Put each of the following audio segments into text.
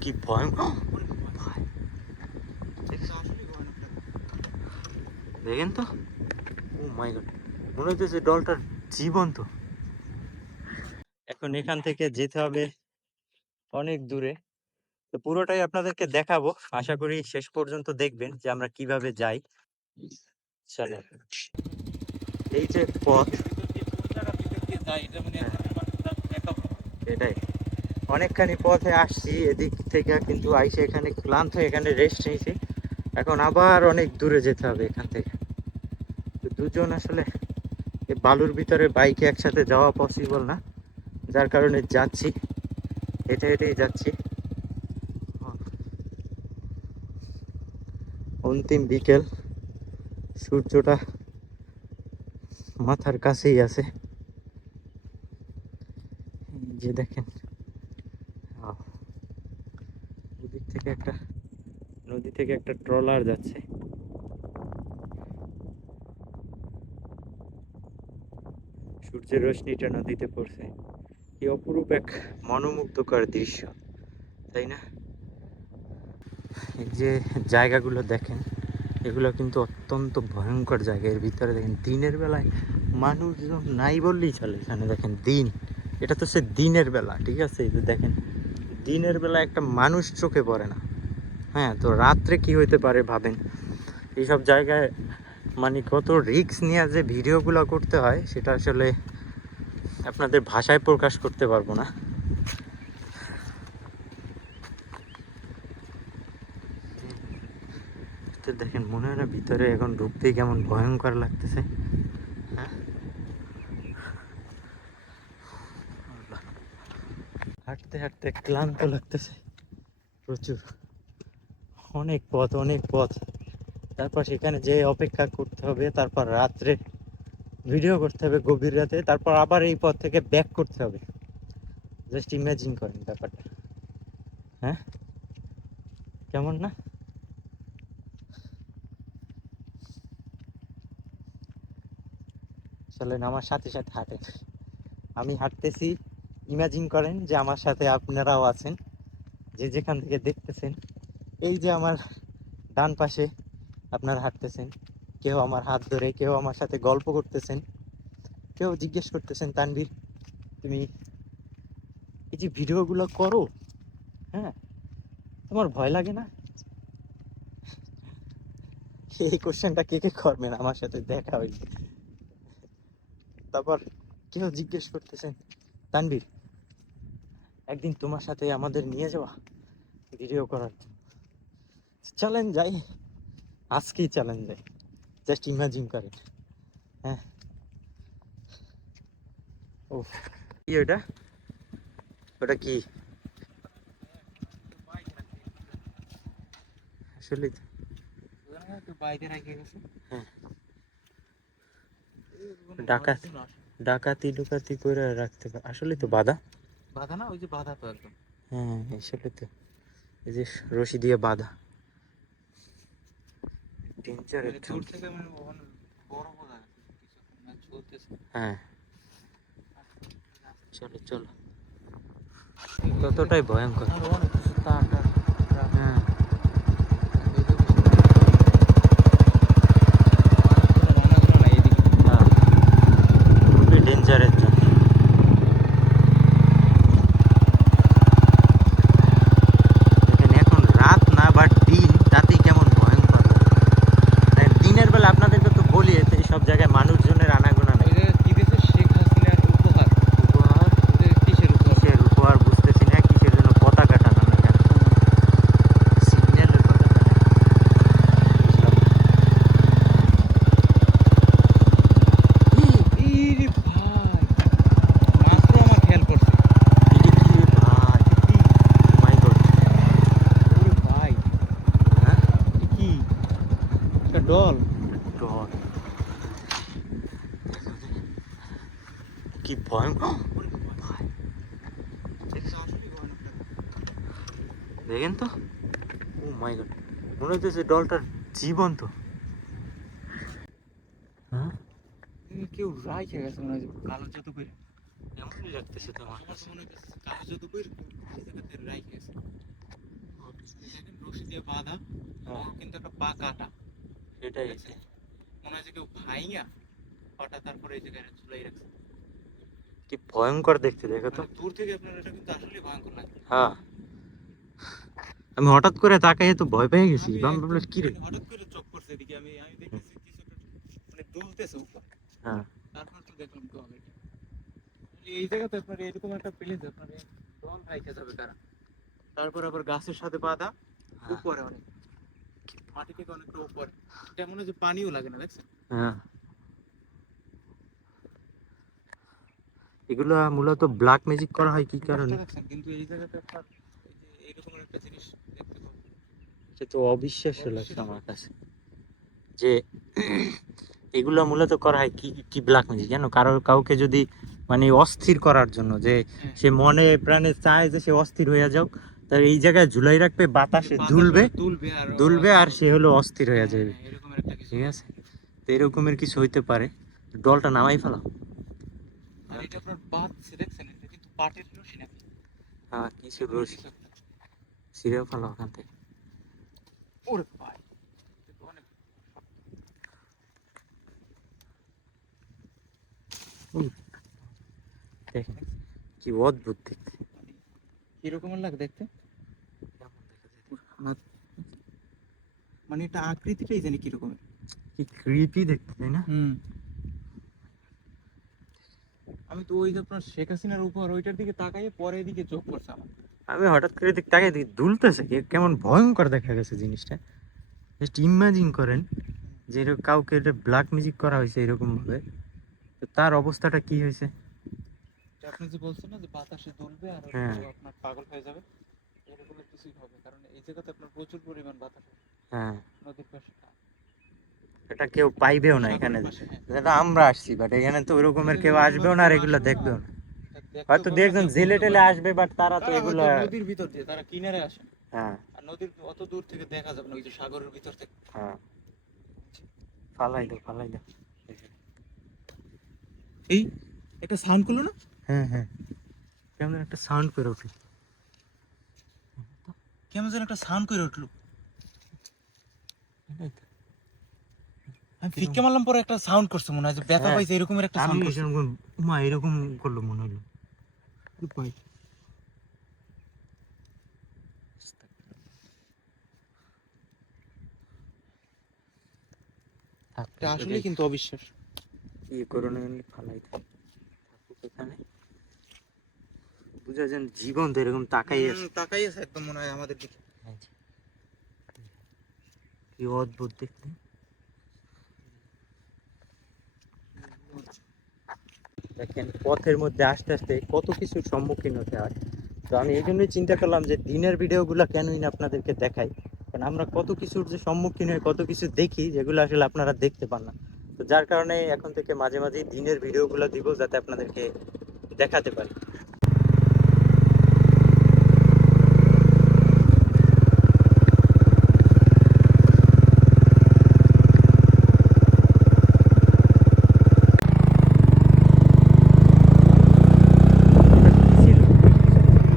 কি ভয়ঙ্কর দেখেন তো? ও মাই গড মনে হচ্ছে ডলটার জীবন্ত এখন এখান থেকে যেতে হবে অনেক দূরে। তো পুরোটাই আপনাদেরকে দেখাবো। আশা করি শেষ পর্যন্ত দেখবেন যে আমরা কীভাবে যাই। চলেন। এই যে পথ। এটাই। অনেকখানি পথে আসছি, এদিক থেকে কিন্তু আইসে এখানে ক্লান্ত এখানে রেস্ট নিয়েছি। এখন আবার অনেক দূরে যেতে হবে এখান থেকে। তো দুজন আসলে বালুর ভিতরে বাইকে একসাথে যাওয়া পসিবল না। যার কারণে যাচ্ছি। হেঁটে হেঁটেই যাচ্ছি। অন্তিম বিকেল। সূর্যটা মাথার কাছেই আছে। যে দেখেন আহ, ওদিক থেকে একটা নদী থেকে একটা ট্রলার যাচ্ছে। সূর্যের রশ্মিটা নদীতে পড়ছে। কি অপরূপ এক মনোমুগ্ধকর দৃশ্য, তাই না? যে জায়গাগুলো দেখেন, এগুলো কিন্তু অত্যন্ত ভয়ঙ্কর জায়গা। এর ভিতরে দেখেন, দিনের বেলায় মানুষজন নাই বললেই চলে। এখানে দেখেন দিন, এটা তো সে দিনের বেলা, ঠিক আছে? যে দেখেন, দিনের বেলা একটা মানুষ চোখে পড়ে না। হ্যাঁ তো রাত্রে কি হইতে পারে ভাবেন? এইসব জায়গায় মানে কত রিস্ক নিয়ে যে ভিডিওগুলো করতে হয়, সেটা আসলে আপনাদের ভাষায় প্রকাশ করতে পারব না। দেখেন, মনে হয় না ভিতরে এখন ঢুকতেই কেমন ভয়ঙ্কর লাগতেছে। হ্যাঁ? হাঁটতে হাঁটতে ক্লান্ত লাগতেছে। প্রচুর। অনেক পথ অনেক পথ। তারপর সেখানে যে অপেক্ষা করতে হবে, তারপর রাত্রে ভিডিও করতে হবে গভীর রাতে, তারপর আবার এই পথ থেকে ব্যাক করতে হবে। জাস্ট ইমাজিন করেন ব্যাপারটা। হ্যাঁ? কেমন না? চলেন আমার সাথে সাথে হাঁটেন। আমি হাঁটতেছি। ইমাজিন করেন যে আমার সাথে আপনারাও আছেন। যে যেখান থেকে দেখতেছেন। এই যে আমার ডান পাশে আপনারা হাঁটতেছেন, কেউ আমার হাত ধরে, কেউ আমার সাথে গল্প করতেছেন, কেউ জিজ্ঞেস করতেছেন, তানভীর, তুমি এই যে ভিডিওগুলো করো হ্যাঁ? তোমার ভয় লাগে না? এই কোশ্চেনটা কে কে করবেন আমার সাথে দেখা হইলে? তারপর কেউ জিজ্ঞেস করতেছেন, তানভীর, একদিন তোমার সাথে আমাদের নিয়ে যাওয়া ভিডিও করার চলেন যাই। আজকেই চ্যালেঞ্জ যাই। জাস্ট ইমাজিন করেন হ্যাঁ। ও কি ওটা? ওটা কি? আসলে হ্যাঁ। ডাকাত ডাকাতি ডুকাতি করে রাখতে আসলে তো বাধা। বাধা না ওই যে বাধা তো একদম। হ্যাঁ আসলে তো এই যে রশি দিয়ে বাধা। ডেঞ্জার মানে দূর থেকে মানে ওখানে বড় বোঝা কিছু চলতেছে। হ্যাঁ। চলো চলো। ততটাই ভয়ঙ্কর। হ্যাঁ খুবই ডেঞ্জারের জন্য দেখেন এখন রাত না বাট দিন তাতেই কেমন ভয়ঙ্কর মানে দিনের বেলা আপনাদেরকে তো বলি এতে সব জায়গায় মানুষজনের আনাগোনা নেই উপহার কিসের উপহার কিসের উপহার বুঝতেছি না কিসের জন্য পতাকা টানানো কেন সিগন্যালের কথা বুঝলাম না। ই, ইরে ভাই মাত্র আমার খেয়াল করছে এটা কি রে ভাই? My God, ওরে ভাই হ্যাঁ? এ কি একটা ডল God. কি ভয়ঙ্কর ভাই, দেখেন তো ও মাই গড হচ্ছে ডলটার জীবন্ত। হ্যাঁ? কেউ রাই খেয়ে গেছে মনে হয় কালো জাদু করে এমনই লাগতেছে তো আমার কাছে। মনে হচ্ছে কালো জাদু করে এই জায়গাতে রাই খেয়েছে বাঁধা হ্যাঁ। কিন্তু একটা পা কাটা। সেটাই? মনে হয় যে কেউ ভাইয়া পাটা তারপরে এই জায়গায় ঝুলাই রাখছে। কি ভয়ঙ্কর দেখতে দেখো তো। মানে দূর থেকে আপনার এটা কিন্তু আসলে ভয়ঙ্কর লাগে। হ্যাঁ। আমি হঠাৎ করে তাকাই তো ভয় পেয়ে গেছি আমি বাম ভাবলাম কি রে হঠাৎ করে চোখ এদিকে আমি আমি দেখতেছি কিছু মানে দুলতেছে উপর। হ্যাঁ। তারপর তো দেখলাম তো এই জায়গাতে আপনার এরকম একটা প্লেস আপনার এই দল রাইখা যাবে কারা? তারপর আবার গাছের সাথে বাঁধা হ্যাঁ। উপরে অনেক। মাটি থেকে অনেকটা উপরে। এটা মনে যে পানিও লাগে না দেখছেন? হ্যাঁ। এগুলো মূলত ব্ল্যাক ম্যাজিক করা হয় কি কারণে? কিন্তু এই জায়গাতে আপনার এই একটা জিনিস দেখতে পাবো। সে তো অবিশ্বাস্য লাগছে। আমার কাছে। যে এগুলো মূলত করা হয় কি কি ব্ল্যাক ম্যাজিক জানো? কারও কাউকে যদি মানে অস্থির করার জন্য যে হ্যাঁ। সে মনে প্রাণে চায় যে সে অস্থির হয়ে তার এই জায়গায় ঝুলাই রাখবে বাতাসে দুলবে দুলবে আর সে হলো অস্থির হয়ে যাবে। হ্যাঁ, এরকমের কিছু ঠিক আছে? তো এরকমের কিছু হইতে পারে। ডলটা নামাই ফেলাও। হ্যাঁ কিছু রশি। ছিঁড়ে ফেলাও ওখান থেকে। ওরে ভাই। দেখেন কি অদ্ভুত দেখতে। কিরকমের লাগে দেখতে? মানে এটা আকৃতিটাই জানি কিরকমের কি ক্রিপি দেখতে তাই না? হুম। আমি তো ওই যে আপনার শেখ হাসিনার উপর ওইটার দিকে তাকাইয়ে পরে এদিকে চোখ পড়ছে আমার। আমি হঠাৎ করে দিক তাকে দুলতেছে কি কেমন ভয়ঙ্কর দেখা গেছে জিনিসটা। জাস্ট ইমাজিন করেন যে এরকম কাউকে এটা ব্ল্যাক মিউজিক করা হয়েছে এরকম ভাবে তো তার অবস্থাটা কি হয়েছে? আপনি যে বলছেন না যে বাতাসে দুলবে আর হ্যাঁ। আপনার পাগল হয়ে যাবে এরকমের কিছুই হবে। কারণ এই জায়গাতে আপনার প্রচুর পরিমাণ বাতাস হ্যাঁ। নদীর পাশে। এটা কেউ পাইবেও না এখানে। পাশে, হ্যাঁ। যেটা আমরা আসছি বাট এখানে তো ওরকমের কেউ আসবেও না আর এগুলো দেখবেও না। হয়তো পাবে দু একজন কেউ টেলে আসবে বাট তারা তো এগুলো নদীর ভিতর দিয়ে তারা কিনারে আসে। হ্যাঁ। আর নদীর অত দূর থেকে দেখা যাবে না ওই যে সাগরের ভিতর থেকে। হ্যাঁ। ফালাই দাও ফালাই দাও এই একটা সাউন্ড করল না? হ্যাঁ হ্যাঁ। কেমন একটা সাউন্ড করে ওঠে কেমন যেন একটা সাউন্ড করে উঠল। আমি ফিক্কে মারলাম পরে একটা সাউন্ড করছে মনে হয় যে ব্যথা হ্যাঁ। পাইছে এরকমের একটা সাউন্ড করছে। এরকম মা এরকম করল মনে হলো। এটা আসলে কিন্তু অবিশ্বাস কি করোনা এমনি ফালাই থাকুক এখানে। বুঝা যান জীবন তো এরকম তাকাই আছে। তাকাই আছে একদম মনে হয় আমাদের দিকে। কি অদ্ভুত দেখতে। দেখেন, পথের মধ্যে আস্তে আস্তে কত কিছুর সম্মুখীন হতে হয়। তো আমি এই জন্যই চিন্তা করলাম যে দিনের ভিডিওগুলো কেনই না আপনাদেরকে দেখাই। কারণ আমরা কত কিছুর যে সম্মুখীন হয়ে কত কিছু দেখি, যেগুলো আসলে আপনারা দেখতে পান না। তো যার কারণে এখন থেকে মাঝে মাঝেই দিনের ভিডিওগুলো দিব যাতে আপনাদেরকে দেখাতে পারি ছিল?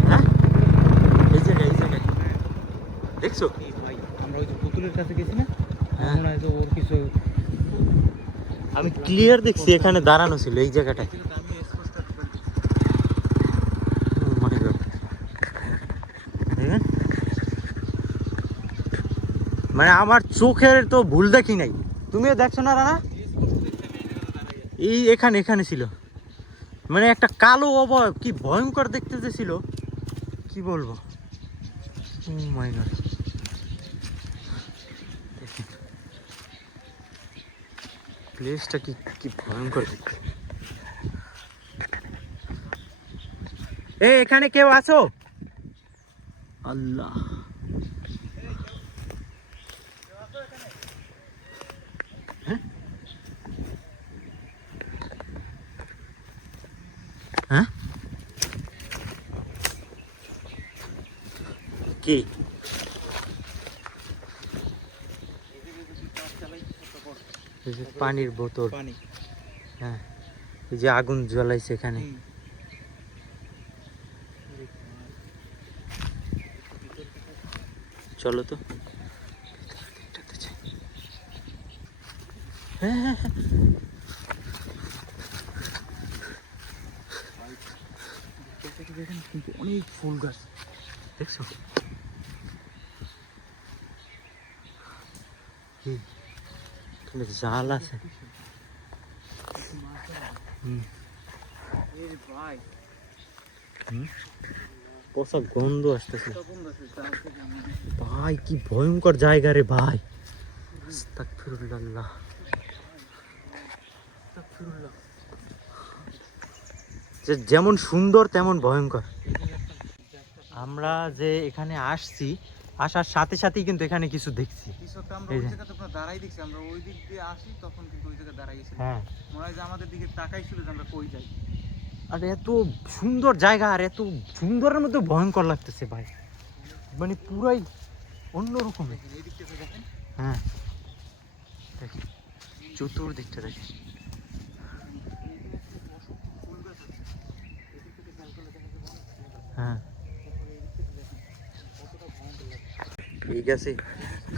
হ্যাঁ? এই জায়গায়, এই জায়গায়। দেখছ এই ভাই আমরা ওই যে পুতুলের কাছে গেছি না হ্যাঁ। মনে হয় যে ওর কিছু আমি ক্লিয়ার দেখছি, এখানে দাঁড়ানো ছিল, এই জায়গাটায়। Oh. দেখেন? মানে আমার চোখের তো ভুল দেখি নাই তুমিও দেখছ না, রানা এই এখানে এখানে ছিল মানে একটা কালো অবয়ব কি ভয়ঙ্কর দেখতে ছিল কি বলব মাই গড প্লেসটা কি কি ভয়ঙ্কর এ এখানে কেউ আছো? আল্লাহ। হ্যাঁ? হ্যাঁ? কি? যে পানির বোতল। হ্যাঁ যে আগুন জ্বলাইছে এখানে। চলো তো। হ্যাঁ, হ্যাঁ, হ্যাঁ। অনেক ফুল গাছ। দেখছ? হুম। জাল আছে? পচা গন্ধ আসতেছে। ভাই, কি ভয়ঙ্কর জায়গা রে ভাই। আস্তাগফিরুল্লাহ। যে যেমন সুন্দর, তেমন ভয়ঙ্কর। আমরা যে এখানে আসছি আসার সাথে সাথেই কিন্তু এখানে কিছু দেখছি। কিছু একটা আমরা ওই যে। জায়গাতে আপনার দাঁড়াই দেখছি আমরা ওই দিক দিয়ে আসি তখন কিন্তু ওই জায়গায় দাঁড়াই হ্যাঁ। মনে হয় যে আমাদের দিকে তাকাই ছিল যে আমরা কই যাই। আর এত সুন্দর জায়গা আর এত সুন্দরের মধ্যে ভয়ঙ্কর লাগতেছে ভাই। মানে পুরাই অন্যরকম। দেখেন এই দিক থেকে দেখেন। হ্যাঁ। চতুর্দিকটা দেখি ফুল গাছ আছে এদিক থেকে খেয়াল করলে দেখা যাবে অনেক ফুল গাছ। হ্যাঁ তারপরে এই দিক থেকে দেখেন কতটা ভয়ঙ্কর লাগে ঠিক আছে।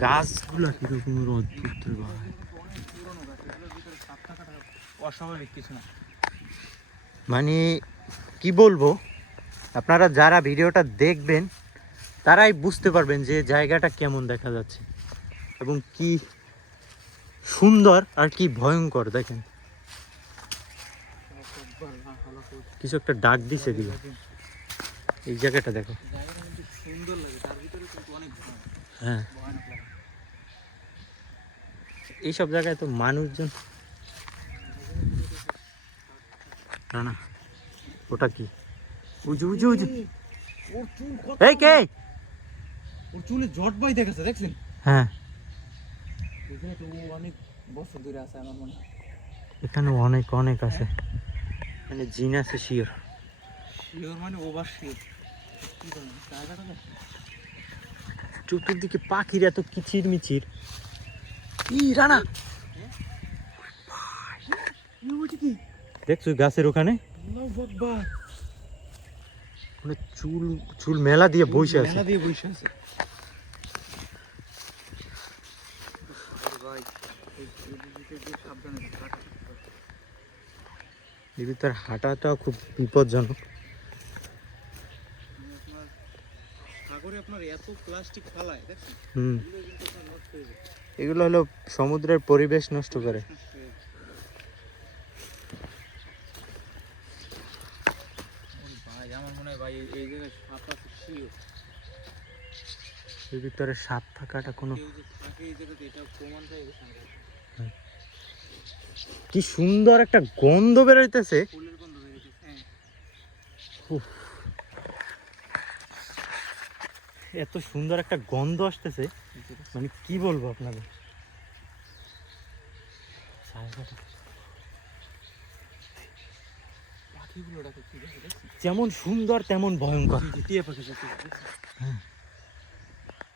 গাছগুলো কিরকমের অদ্ভুত ভাই। অস্বাভাবিক কিছু না। মানে কি বলব আপনারা যারা ভিডিওটা দেখবেন তারাই বুঝতে পারবেন যে জায়গাটা কেমন দেখা যাচ্ছে এবং কি সুন্দর আর কি ভয়ঙ্কর দেখেন। কিছু একটা ডাক দিছে দিল এই জায়গাটা দেখো জায়গাটা কিন্তু সুন্দর লাগে তার ভিতরে কিন্তু অনেক ভয় হ্যাঁ। এইসব জায়গায় তো মানুষজন না না। ওটা কি? উজু উজু উজু। এই কে? ওর চুলে জট বাই দেখেছে দেখছেন? হ্যাঁ। এখানে অনেক ধরে আছে আমার মনে এখানে অনেক অনেক আছে। এখানে জিন আছে শিওর। শিওর মানে ওভার শিওর। কি জায়গাটা দেখেন। চতুর্দিকে পাখির এত কিচির মিচির ই রানা! দেখছ গাছের ওখানে? মানে চুল চুল মেলা দিয়ে বসে আছে। মেলা দিয়ে বসে আছে। ভিতর হাঁটাটাও খুব বিপজ্জনক। সাগরে আপনার এত প্লাস্টিক ফালায় দেখছেন হুম। এগুলো হয়ে হলো সমুদ্রের পরিবেশ নষ্ট করে। হয়ে হয় এর ভিতরে সাপ থাকাটা কোনো। কি সুন্দর একটা গন্ধ বেরোইতেছে ফুলের গন্ধ বেরিয়েছে হ্যাঁ উফ। এত সুন্দর একটা গন্ধ আসতেছে। মানে কি বলব আপনাদের? যেমন সুন্দর তেমন ভয়ঙ্কর।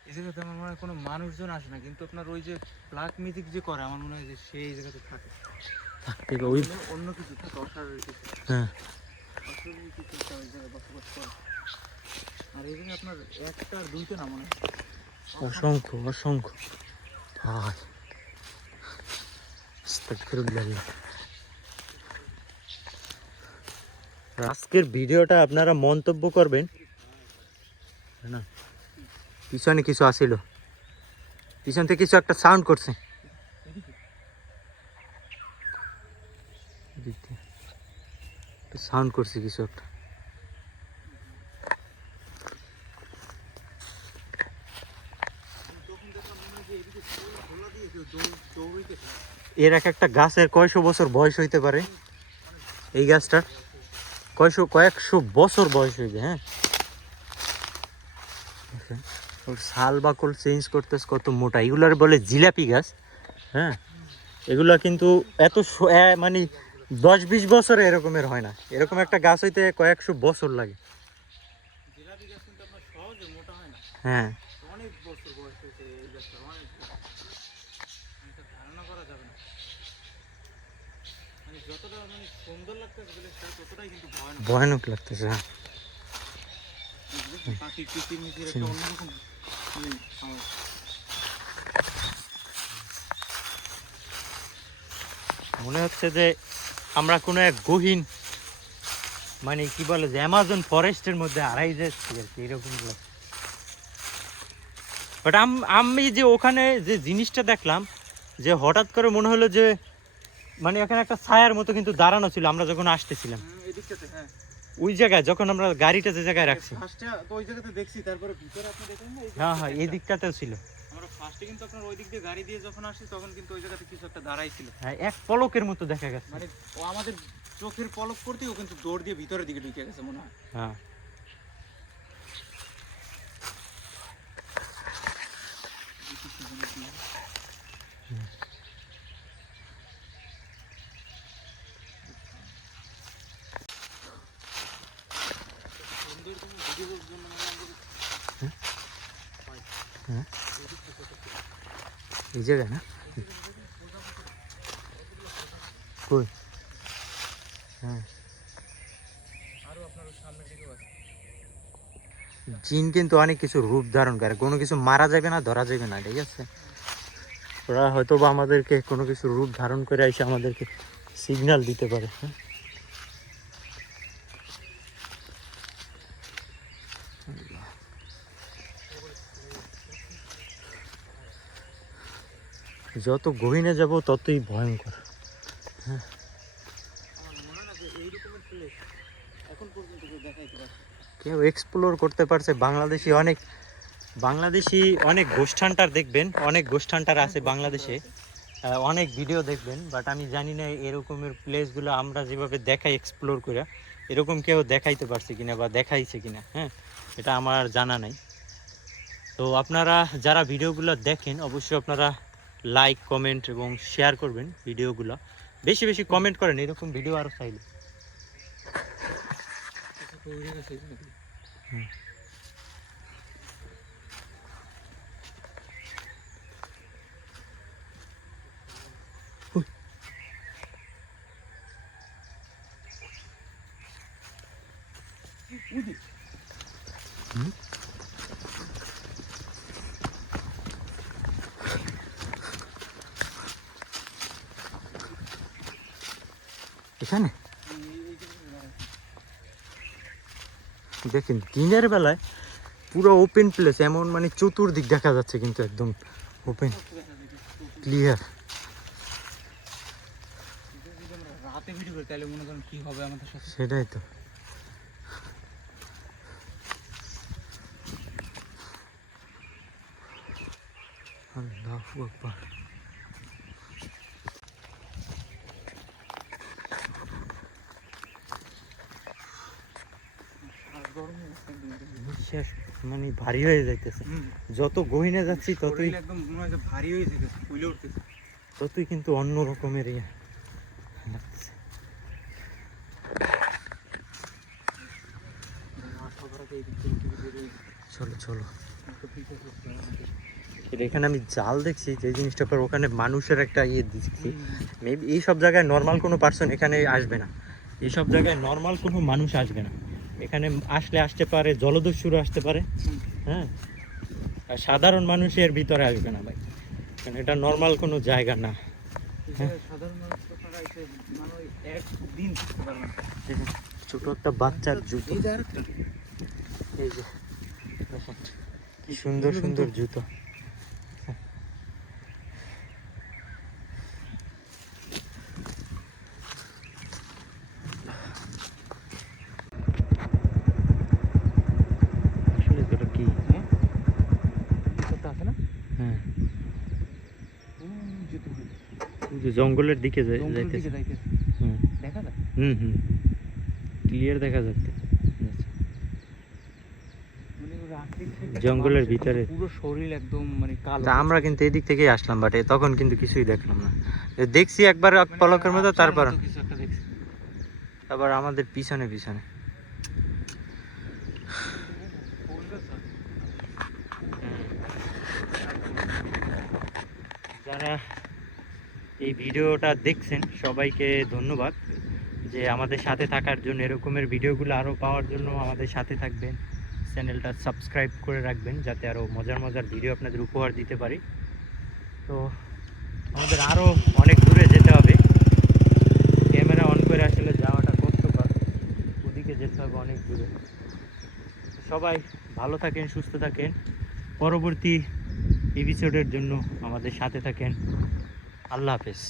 এই জায়গাতে আমার মনে হয় কোনো মানুষজন আসে না কিন্তু আপনার ওই যে ব্ল্যাক মিউজিক যে করে আমার মনে হয় যে সেই জায়গাতে থাকে। থাকতে ওই অন্য- কিছু থাকে কিছু। হ্যাঁ। অস্বাভাবিক কিছু একটা ওই জায়গায় বসবাস করে। অসংখ্য অসংখ্য। আজকের ভিডিওটা আপনারা মন্তব্য করবেন। পিছনে কিছু আসিল। পিছন থেকে কিছু একটা সাউন্ড করছে। সাউন্ড করছে কিছু একটা তখন দেখলাম মনে হয় যে এদিকে ফুল খোলা দিয়ে কেউ দৌড় দৌড়িতে থাকে এর এক একটা গাছের কয়শো বছর বয়স হইতে পারে? এই গাছটার কয়শো কয়েকশো বছর বয়স হইবে হ্যাঁ? ওর শাল বাকল চেঞ্জ করতেছে কত মোটা। এগুলার বলে জিলাপি গাছ হ্যাঁ? এগুলা কিন্তু এত মানে দশ বিশ বছরে এরকমের হয় না। এরকম একটা গাছ হইতে কয়েকশো বছর লাগে। হয় না হ্যাঁ অনেক বছর বয়স হয়েছে এই গাছটা অনেক বছর। এটা ধারণা করা যাবে না মানে যতটা মানে সুন্দর লাগতেছে ভিলেজটা ততটাই কিন্তু ভয়ানক লাগতেছে হ্যাঁ। মনে হচ্ছে যে আমরা কোনো এক গহীন মানে কি বলে যে অ্যামাজন ফরেস্টের মধ্যে হারাই যাচ্ছি আর কি, এরকম বাট আমি যে ওখানে যে জিনিসটা দেখলাম, যে হঠাৎ করে মনে হলো যে মানে এখানে একটা ছায়ার মতো কিন্তু দাঁড়ানো ছিল, আমরা যখন আসতেছিলাম এদিকটাতে হ্যাঁ। ওই জায়গায় যখন আমরা গাড়িটা যে জায়গায় রাখছি। তো ওই জায়গাতে দেখছি তারপরে ভিতরে আপনি না হ্যাঁ হ্যাঁ এই দিকটাতেও ছিল। আমরা ফার্স্টে কিন্তু আপনার ওই দিক দিয়ে গাড়ি দিয়ে যখন আসি তখন কিন্তু ওই জায়গাতে কিছু একটা দাঁড়াই ছিল। হ্যাঁ এক পলকের মতো দেখা গেছে। মানে ও আমাদের চোখের পলক করতেই ও কিন্তু দৌড় দিয়ে ভিতরের দিকে ঢুকে গেছে মনে হয়। হ্যাঁ। এই জায়গায় না? কই? হ্যাঁ। জিন কিন্তু অনেক কিছু রূপ ধারণ করে। কোনো কিছু মারা যাবে না, ধরা যাবে না, ঠিক আছে? ওরা হয়তো বা আমাদেরকে কোনো কিছু রূপ ধারণ করে এসে আমাদেরকে সিগন্যাল দিতে পারে হ্যাঁ? যত গহীনে যাব, ততই ভয়ঙ্কর। আমার না যে এইরকমের প্লেস এখন পর্যন্ত কেউ এক্সপ্লোর করতে পারছে। বাংলাদেশি অনেক বাংলাদেশি অনেক গোষ্ঠ হান্টার দেখবেন, অনেক গোষ্ঠানটার আছে বাংলাদেশে। অনেক ভিডিও দেখবেন বাট আমি জানি না এরকমের প্লেসগুলো আমরা যেভাবে দেখাই এক্সপ্লোর করে এরকম কেউ দেখাইতে পারছে কিনা বা দেখাইছে কিনা হ্যাঁ? এটা আমার জানা নাই। তো আপনারা যারা ভিডিওগুলো দেখেন, অবশ্যই আপনারা লাইক কমেন্ট এবং শেয়ার করবেন ভিডিওগুলো। বেশি বেশি কমেন্ট করেন এরকম ভিডিও আরও চাইলে কিছু তৈরি গেছে এখানে দিয়ে। হুম। ওদিক। এখানে এই- এই জায়গাটাতে দাঁড়ায়। দেখেন দিনের বেলায় পুরো ওপেন প্লেস এমন মানে চতুর্দিক দেখা যাচ্ছে কিন্তু একদম ওপেন। ক্লিয়ার সেটাই তো। আল্লাহু আকবার আর গরমে আছে একদম এটা। মানে ভারী হয়ে যাইতেছে। যত গহিনে যাচ্ছি ততই একদম মনে হয় ভারী হয়ে ফুলে উঠতেছে। ততই কিন্তু অন্য রকমের ইয়ে লাগতেছে। চলো চলো। এখানে আমি জাল দেখছি যে জিনিসটা করে ওখানে মানুষের একটা ইয়ে দেখছি। মেবি এই সব জায়গায় নর্মাল কোনো পার্সন এখানে আসবে না। এই সব জায়গায় নর্মাল কোনো মানুষ আসবে না। এখানে আসলে আসতে পারে জলদস্যুরও আসতে পারে হ্যাঁ? আর সাধারণ মানুষের ভিতরে আসবে না ভাই। কারণ এটা নর্মাল কোনো জায়গা না। মানুষ না। ছোট একটা বাচ্চার জুতো। এই যে কি সুন্দর সুন্দর জুতো আসলে এটা কি হ্যাঁ? জুতোটা আছে না? হ্যাঁ ওই জুতোগুলো। ওই যে জঙ্গলের দিকে যাইতেছে দিকে যাইতেছে। হুম দেখা যায়? হুম হুম ক্লিয়ার দেখা যাচ্ছে মানে জঙ্গলের ভিতরে। পুরো শরীর একদম মানে কালো আমরা কিন্তু এদিক থেকেই আসলাম বাট তখন কিন্তু কিছুই দেখলাম না দেখছি একবার এক মানে পলকের মতো তারপর। আবার আমাদের পিছনে পিছনে যারা এই ভিডিওটা দেখছেন, সবাইকে ধন্যবাদ যে আমাদের সাথে থাকার জন্য, এরকমের ভিডিওগুলো আরও পাওয়ার জন্য আমাদের সাথে থাকবেন। চ্যানেলটা সাবস্ক্রাইব করে রাখবেন, যাতে আরও মজার মজার ভিডিও আপনাদের উপহার দিতে পারি। তো আমাদের আরও অনেক দূরে যেতে হবে। ক্যামেরা অন করে আসলে যাওয়াটা কষ্টকর, ওদিকে যেতে হবে অনেক দূরে। সবাই ভালো থাকেন, সুস্থ থাকেন। পরবর্তী এপিসোডের জন্য আমাদের সাথে থাকেন। আল্লাহ হাফেজ।